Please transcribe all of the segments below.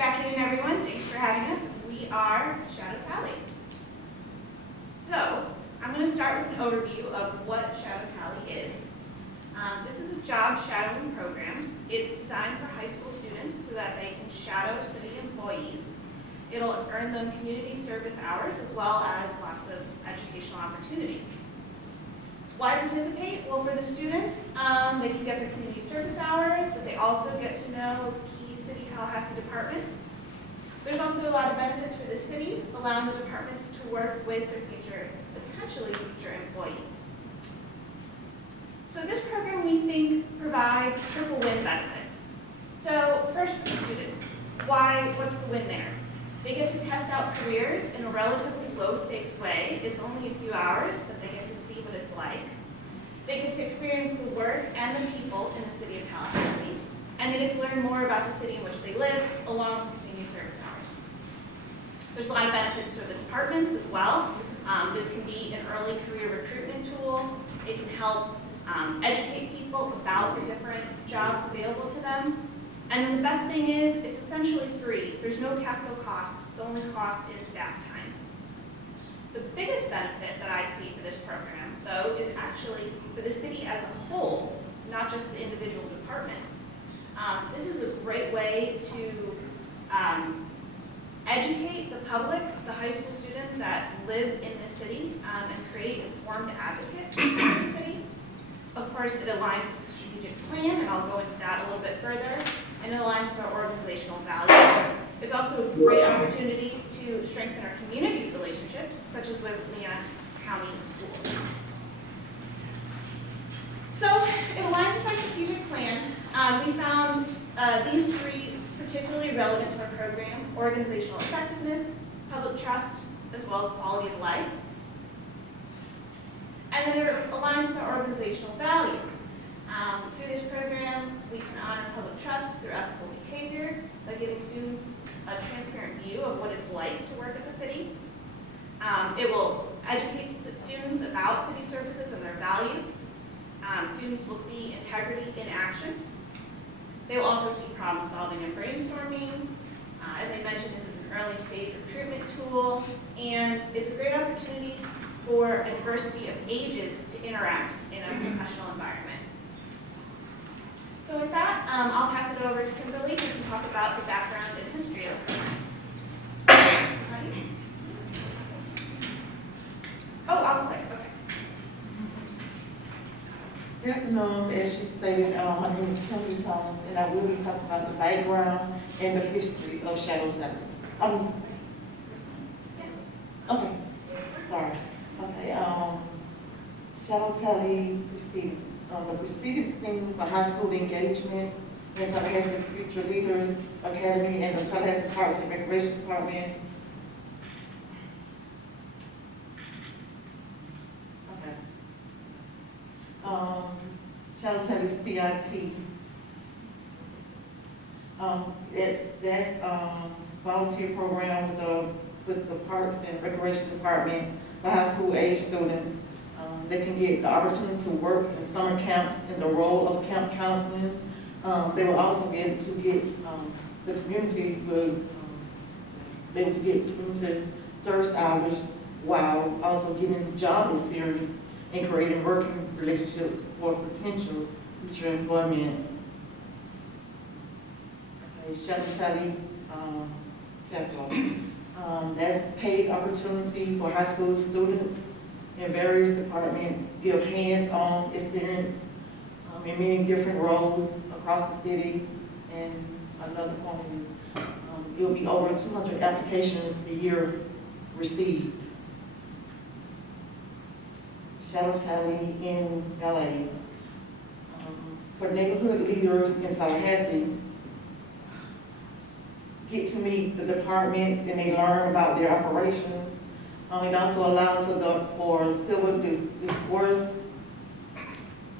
Good afternoon, everyone. Thanks for having us. We are Shadow Tally. So, I'm going to start with an overview of what Shadow Tally is. This is a job shadowing program. It's designed for high school students so that they can shadow city employees. It'll earn them community service hours as well as lots of educational opportunities. Why participate? Well, for the students, they can get their community service hours, but they also get to know key City Tallahassee departments. There's also a lot of benefits for the city, allowing the departments to work with their potentially future employees. So this program, we think, provides triple win benefits. So first for the students, what's the win there? They get to test out careers in a relatively low stakes way. It's only a few hours, but they get to see what it's like. They get to experience the work and the people in the city of Tallahassee, and they get to learn more about the city in which they live, along with community service hours. There's a lot of benefits to the departments as well. This can be an early career recruitment tool. It can help educate people about the different jobs available to them. And then the best thing is, it's essentially free. There's no capital cost. The only cost is staff time. The biggest benefit that I see for this program, though, is actually for the city as a whole, not just the individual departments. This is a great way to educate the public, the high school students that live in the city, and create informed advocates in the city. Of course, it aligns with the strategic plan, and I'll go into that a little bit further, and it aligns with our organizational values. It's also a great opportunity to strengthen our community relationships, such as with Leon County Schools. So it aligns with our strategic plan. We found these three particularly relevant to our program: organizational effectiveness, public trust, as well as quality of life. And then it aligns with our organizational values. Through this program, we can honor public trust through ethical behavior by giving students a transparent view of what it's like to work at the city. It will educate students about city services and their value. Students will see integrity in action. They will also see problem solving and brainstorming. As I mentioned, this is an early stage recruitment tool, and it's a great opportunity for a diversity of ages to interact in a professional environment. So with that, I'll pass it over to Kimberly, who can talk about the background and history of the program. Oh, I'll play, okay. Good afternoon. As she stated, my name is Kimberly Thomas, and I will be talking about the background and the history of Shadow Tally. Yes. Okay. Sorry. Okay. Shadow Tally received the preceding theme for high school engagement in Tallahassee Future Leaders Academy and the Tallahassee Parks and Recreation Department. Okay. Shadow Tally CIT. That's volunteer program with the Parks and Recreation Department for high school age students. They can get the opportunity to work in summer camps in the role of camp counselors. They will also be able to get the community will be able to get community service hours while also getting job experience and creating working relationships for potential future employment. Okay, Shadow Tally that's paid opportunity for high school students in various departments, give hands-on experience in many different roles across the city. And another point is it will be over 200 applications a year received. Shadow Tally in LA. For neighborhood leaders in Tallahassee, get to meet the departments and they learn about their operations. It also allows for civil discourse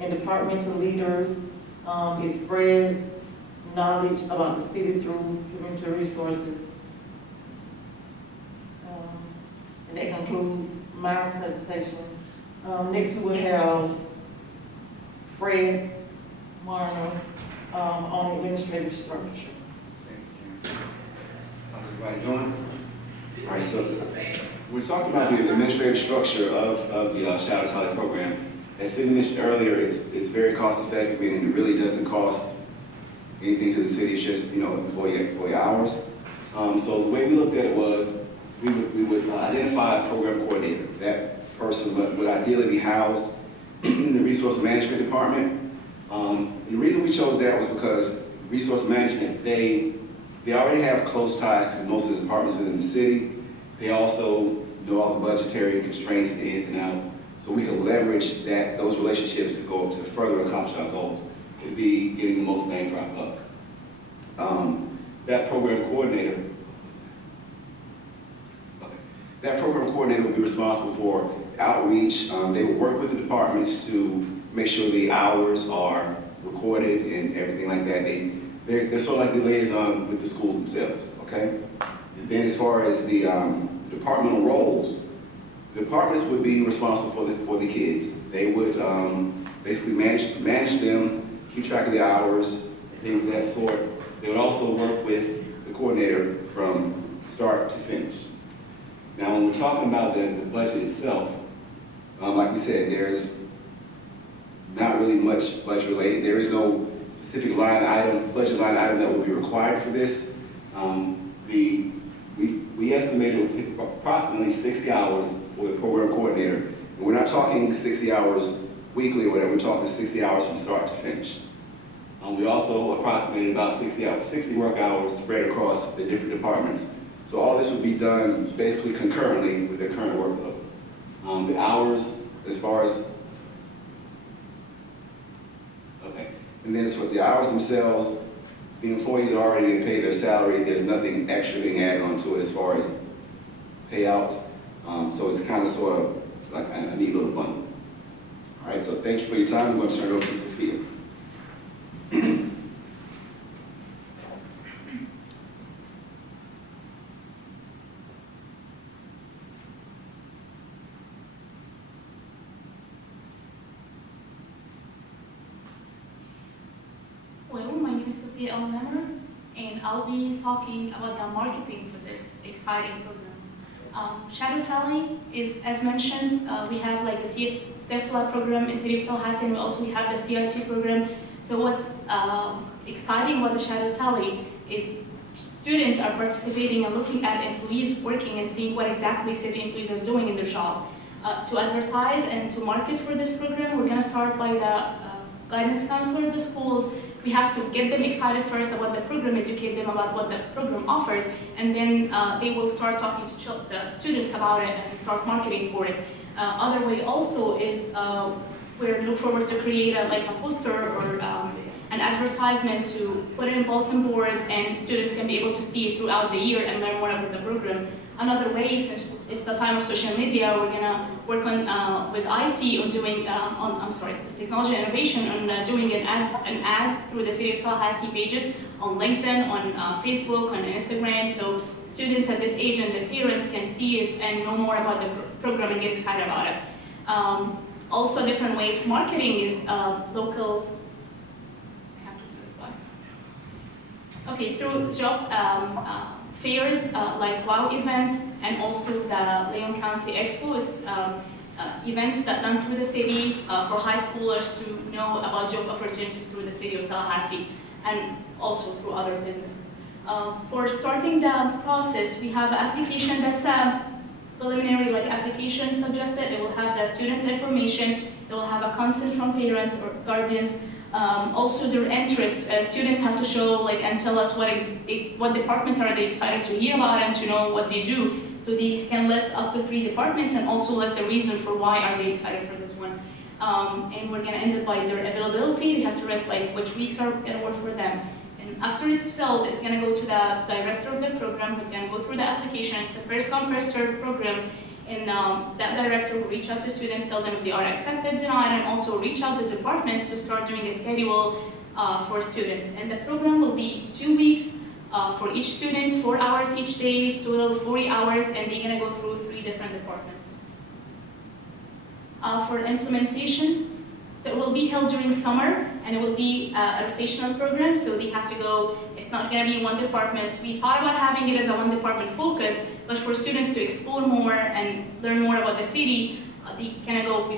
and departmental leaders. It spreads knowledge about the city through community resources. And that concludes my presentation. Next we will have Fred Marner on administrative structure. How's everybody doing? All right, so we're talking about the administrative structure of the Shadow Tally program. As Cindy mentioned earlier, it's very cost effective, meaning it really doesn't cost anything to the city. It's just, you know, employee hours. So the way we looked at it was we would identify a program coordinator. That person would ideally be housed in the resource management department. The reason we chose that was because resource management, they already have close ties to most of the departments within the city. They also know all the budgetary constraints, the ins and outs. So we can leverage those relationships to further accomplish our goals. It'd be getting the most bang for our buck. That program coordinator would be responsible for outreach. They would work with the departments to make sure the hours are recorded and everything like that. They're sort of like the liaison with the schools themselves, okay? And then as far as the departmental roles, the departments would be responsible for the kids. They would basically manage them, keep track of the hours, things of that sort. They would also work with the coordinator from start to finish. Now, when we're talking about the budget itself, like we said, there's not really much budget related. There is no specific budget line item that will be required for this. We estimate it will take approximately 60 hours for the program coordinator. And we're not talking 60 hours weekly or whatever, we're talking 60 hours from start to finish. We also approximated about 60 work hours spread across the different departments. So all this would be done basically concurrently with their current workload. The hours, as far as, okay. And then as for the hours themselves, the employees are already getting paid their salary. There's nothing extra being added onto it as far as payouts. So it's kind of sort of like a neat little bundle. All right, so thank you for your time. I'm going to turn it over to Sophia. Hello, my name is Sophia Elmemer, and I'll be talking about the marketing for this exciting program. Shadow Tally is, as mentioned, we have like the TEFLA program in City of Tallahassee, and we also have the CIT program. So what's exciting about the Shadow Tally is students are participating and looking at employees working and seeing what exactly city employees are doing in their job. To advertise and to market for this program, we're going to start by the guidance counselor of the schools. We have to get them excited first about the program, educate them about what the program offers, and then they will start talking to the students about it and start marketing for it. Other way also is we look forward to create a poster or an advertisement to put it in bulletin boards, and students can be able to see it throughout the year and learn more about the program. Another way, since it's the time of social media, we're gonna work on with IT on doing with technology and innovation on doing an ad through the City of Tallahassee pages on LinkedIn, on Facebook, on Instagram, so students at this age and their parents can see it and know more about the program and get excited about it. Also, a different way of marketing is local. I have to see the slide. Okay, through job. Fairs like WOW event and also the Leon County Expo. It's events that done through the city for high schoolers to know about job opportunities through the City of Tallahassee and also through other businesses. For starting the process, we have an application that's a preliminary application suggested. It will have the students' information. It will have a consent from parents or guardians. Also their interest, students have to show and tell us what departments are they excited to hear about and to know what they do. So they can list up to 3 departments and also list the reason for why are they excited for this one. And we're gonna end it by their availability. They have to list which weeks are gonna work for them. And after it's filled, it's gonna go to the director of the program who's gonna go through the application. It's a first come, first served program. And that director will reach out to students, tell them if they are accepted, denied, and also reach out to departments to start doing a schedule for students. And the program will be 2 weeks for each student, 4 hours each day, total 40 hours, and they're gonna go through 3 different departments. For implementation, so it will be held during summer. and it will be a rotational program, so they have to go, it's not going to be one department. We thought about having it as a one department focus, but for students to explore more and learn more about the city, they kind of go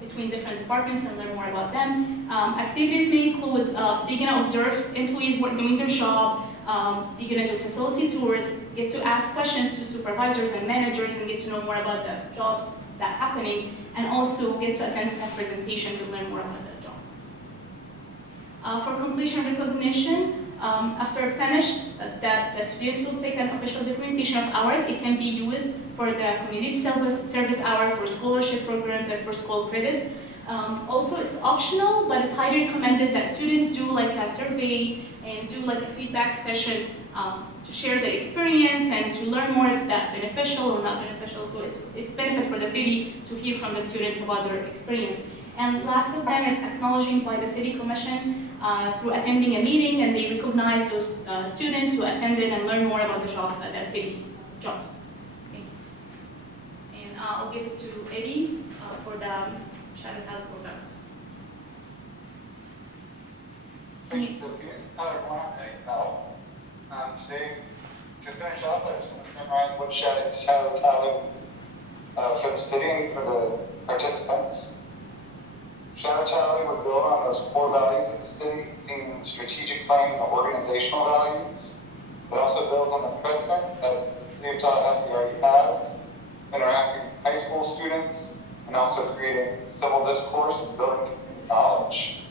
between different departments and learn more about them. Activities may include, they're going to observe employees doing their job, they're going to do facility tours, get to ask questions to supervisors and managers and get to know more about the jobs that are happening, and also get to attend staff presentations and learn more about the job. For completion recognition, after finished, the students will take an official documentation of hours. It can be used for the community service hour, for scholarship programs, and for school credits. Also, it's optional, but it's highly recommended that students do like a survey and do like a feedback session to share their experience and to learn more if that's beneficial or not beneficial. So it's benefit for the city to hear from the students about their experience. And last of them, it's acknowledging by the city commission through attending a meeting, and they recognize those students who attended and learn more about the city jobs. Thank you. And I'll give it to Eddie for the Shadow Talent program. Thank you, Sophia. Hi, everyone. Today, to finish off, I just want to summarize what Shadow Talent for the city and for the participants. Shadow Tally would build on those core values of the city, seen in strategic planning and organizational values. It also builds on the precedent that the city of Tallahassee already has, interacting with high school students, and also creating civil discourse and building community knowledge.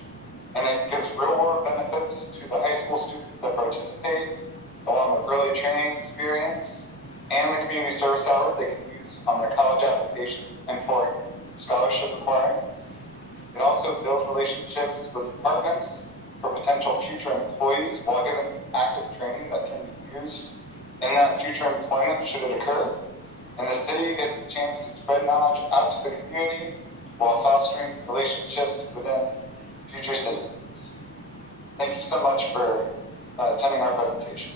And it gives real-world benefits to the high school students that participate, along with early training experience, and the community service hours they can use on their college applications and for scholarship requirements. It also builds relationships with departments for potential future employees while giving active training that can be used in that future employment should it occur. And the city gets the chance to spread knowledge out to the community while fostering relationships within future citizens. Thank you so much for attending our presentation.